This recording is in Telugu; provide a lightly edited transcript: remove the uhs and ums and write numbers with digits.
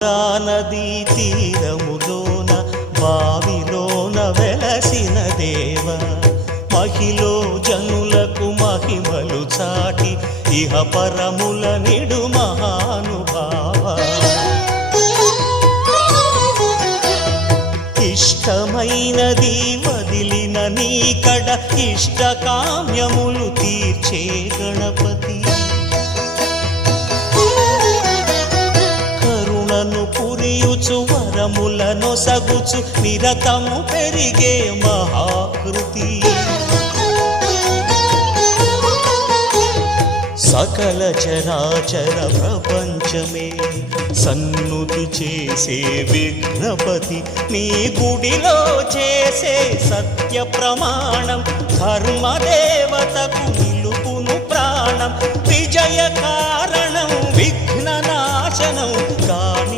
నదీ తీరములోన బావిలోన వెలసిన దేవ మహిలో జనులకు మహిమలు చాటి ఇహ పరముల నిడు మహానుభావ ఇష్టమైనది వదిలిన నీకడ ఇష్ట కామ్యములు తీర్చే గణపతి కరుణను పురియుచు వరములను సగుచు నిరతము పెరిగే మహాకృతి సకల చరాచర ప్రపంచమే సన్నుతి చేసే విఘ్నపతి నీ గుడిలో చేసే సత్య ప్రమాణం ధర్మదేవతకు